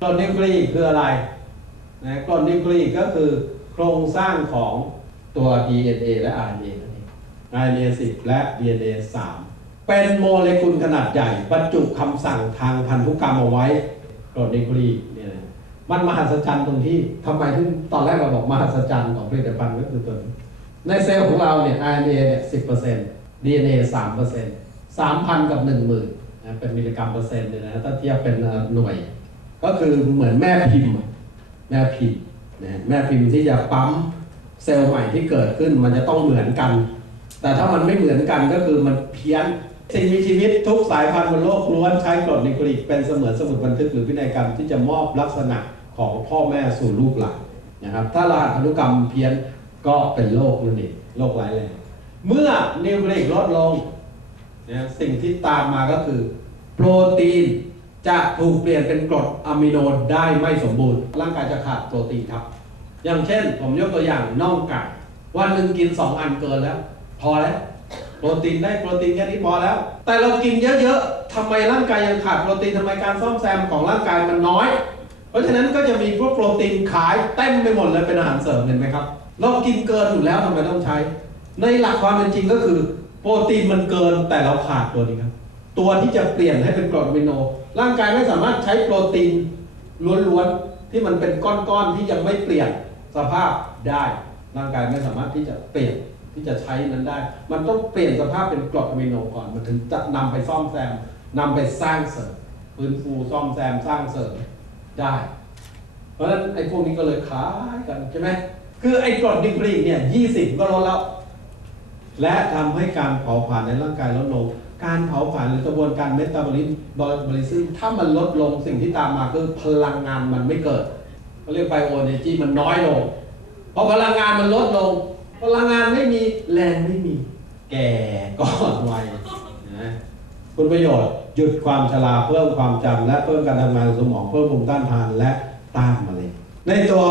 กรดนิวคลีคืออะไรนะกรดนิวคลีก็คือโครงสร้างของตัว DNA และ RNA นั่นเอง RNA 10 และ DNA 3 เป็นโมเลกุลขนาดใหญ่ บรรจุคำสั่งทางพันธุกรรมเอาไว้กรดนิวคลีเนี่ยมันมหัศจรรย์ตรงที่ทำไมถึงตอนแรกเราบอกมหัศจรรย์ของผลิตภัณฑ์ก็คือตัวนี้ในเซลล์ของเราเนี่ย RNA เนี่ย 10% DNA 3% 3,000 กับ 10,000นะเป็นมิลลิกรัมเปอร์เซ็นต์เลยนะถ้าเทียบเป็นหน่วย ก็คือเหมือนแม่พิมพ์ แม่พิมพ์นะแม่พิมพ์ที่จะปั๊มเซลล์ใหม่ที่เกิดขึ้นมันจะต้องเหมือนกัน แต่ถ้ามันไม่เหมือนกันก็คือมันเพี้ยนสิ่งมีชีวิตทุกสายพันธุ์บนโลกล้วนใช้กรดนิโคลิกเป็นเสมือนสมุดบันทึกหรือพินัยกรรมที่จะมอบลักษณะของพ่อแม่สู่ลูกหลานนะครับ ถ้ารหัสพันธุกรรมเพี้ยนก็เป็นโรคนั่นเองโรคร้ายแรงเมื่อนิวคลีกลดลงนะสิ่งที่ตามมาก็คือ โปรตีน จะถูกเปลี่ยนเป็นกรดอะมิโนได้ไม่สมบูรณ์ ร่างกายจะขาดโปรตีนครับ อย่างเช่น ผมยกตัวอย่างน่องไก่วันหนึ่งกิน 2 อันเกินแล้ว พอแล้ว โปรตีนได้โปรตีนแค่นี้พอแล้ว แต่เรากินเยอะๆทำไมร่างกายยังขาดโปรตีนทำไมการซ่อมแซมของร่างกายมันน้อย เพราะฉะนั้นก็จะมีพวกโปรตีนขายเต็มไปหมดเลยเป็นอาหารเสริมเห็นไหมครับ เรากินเกินอยู่แล้วทำไมต้องใช้ ในหลักความเป็นจริงก็คือ โปรตีนมันเกินแต่เราขาดตัวนี้ครับ ตัวที่จะเปลี่ยนให้เป็นกรดอะมิโน ร่างกายไม่สามารถใช้โปรตีนล้วนๆที่มันเป็นก้อนๆที่ยังไม่เปลี่ยนสภาพได้ ร่างกายไม่สามารถที่จะเปลี่ยนที่จะใช้นั้นได้ มันต้องเปลี่ยนสภาพเป็นกรดอะมิโนก่อนมันถึงจะนำไปซ่อมแซมนำไปสร้างเสริมฟื้นฟูซ่อมแซมสร้างเสริมได้ เพราะฉะนั้นไอ้พวกนี้ก็เลยขายกันใช่ไหมคือไอ้กรดนิโคลีเนี่ยยี่สิบก็ลดแล้ว และทำให้การเผาผลาญในร่างกายลดลง การเผาผลาญหรือกระบวนการเมตาบอลิมบอลิซึมถ้ามันลดลงสิ่งที่ตามมาคือพลังงานมันไม่เกิดเขาเรียกไบโอเนจีมันน้อยลงพอพลังงานมันลดลง พลังงานไม่มีแรงไม่มี แก่ก่อนวัยนะคุณประโยชน์หยุดความชราเพิ่มความจำและเพิ่มการทำงานสมองเพิ่มภูมิต้านทานและต้านมะเร็งในตัว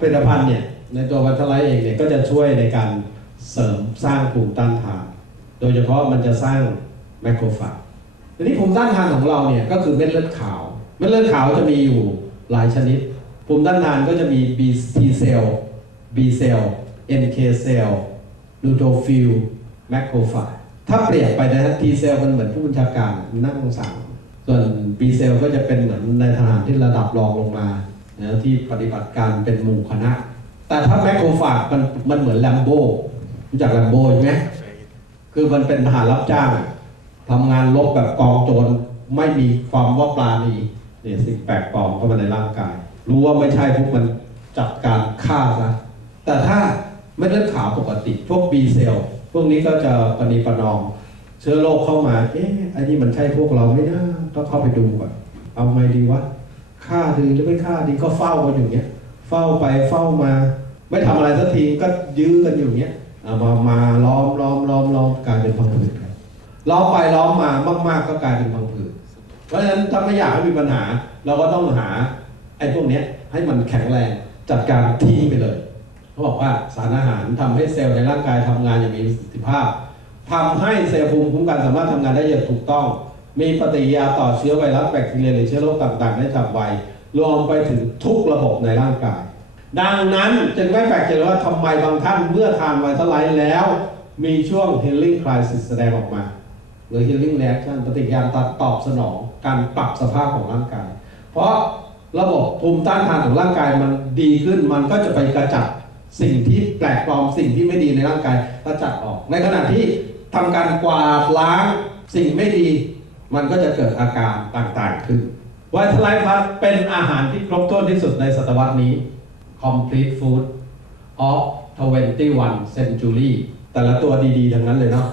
ผลิตภัณฑ์เนี่ยในตัววัตไลเองเนี่ยก็จะช่วยในการ เสริมสร้างภูมิต้านทาน โดยเฉพาะมันจะสร้างแมคโครฟาจทีนี้ภูมิต้านทานของเราเนี่ยก็คือเม็ดเลือดขาว เม็ดเลือดขาวจะมีอยู่หลายชนิด ภูมิต้านทานก็จะมี B T เซลล์ B เซลล์ NK เซลล์นูโทฟิลแมคโครฟาจถ้าเปรียบไปนะ T เซลล์มันเหมือนผู้บัญชาการนั่งสั่ง ส่วน B เซลล์ก็จะเป็นเหมือนในทหารที่ระดับรองลงมานะที่ปฏิบัติการเป็นหมู่คณะ แต่ถ้าแมคโครฟาจมันมันเหมือนแลมโบ รู้จักแลมโบใช่ไหมคือมันเป็นทหารรับจ้างทำงานลบแบบกองโจรไม่มีความว่าปราณีเนี่ยสิ่งแปลกปลอมเข้ามาในร่างกาย รู้ว่าไม่ใช่พวกมันจัดการฆ่าซะแต่ถ้าไม่เลือดขาวปกติพวก B เซลพวกนี้ก็จะปณีประนอมเชื้อโรคเข้ามา เอ๊ะไอ้นี่มันใช่พวกเราไหม่นะต้องเข้าไปดูก่อนเอาไงดีวะฆ่าดีหรือไม่ฆ่าดีก็เฝ้ากันอยู่เงี้ย เฝ้าไปเฝ้ามา ไม่ทำอะไรสักทีก็ยื้อกันอยู่เงี้ย เอามามาล้อมล้อมล้อมล้อมกลายเป็นพังผืดครับล้อมไปล้อมมามาก ๆ ก็กลายเป็นพังผืดเพราะฉะนั้นถ้าไม่อยากให้มีปัญหา เราก็ต้องหาไอ้พวกนี้ให้มันแข็งแรงจัดการที่ไปเลยเขาบอกว่าสารอาหารทำให้เซลล์ในร่างกายทำงานอย่างมีประสิทธิภาพทำให้เซลล์ภูมิคุ้มกันสามารถทำงานได้อย่างถูกต้อง มีปฏิกิริยาต่อเชื้อไวรัสแบคทีเรียหรือเชื้อโรคต่างๆ ได้ฉับไวรวมไปถึงทุกระบบในร่างกาย ดังนั้นจึงไม่แปลกใจว่าทำไมบางท่านเมื่อทานไวท์ไลท์แล้ว มีช่วง healing crisis แสดงออกมา หรือ healing reaction ปฏิกิริยาตอบสนองการปรับสภาพของร่างกาย เพราะระบบภูมิต้านทานของร่างกายมันดีขึ้นมันก็จะไปกระจัดสิ่งที่แปลกปลอมสิ่งที่ไม่ดีในร่างกายกระจัดออก ในขณะที่ทำการกวาดล้างสิ่งไม่ดี มันก็จะเกิดอาการต่างๆขึ้นไวท์ไลท์พัทเป็นอาหารที่ครบถ้วนที่สุดในศตวรรษนี้ complete food of 21 century แต่ละตัวดีๆ ทั้งนั้นเลยเนาะ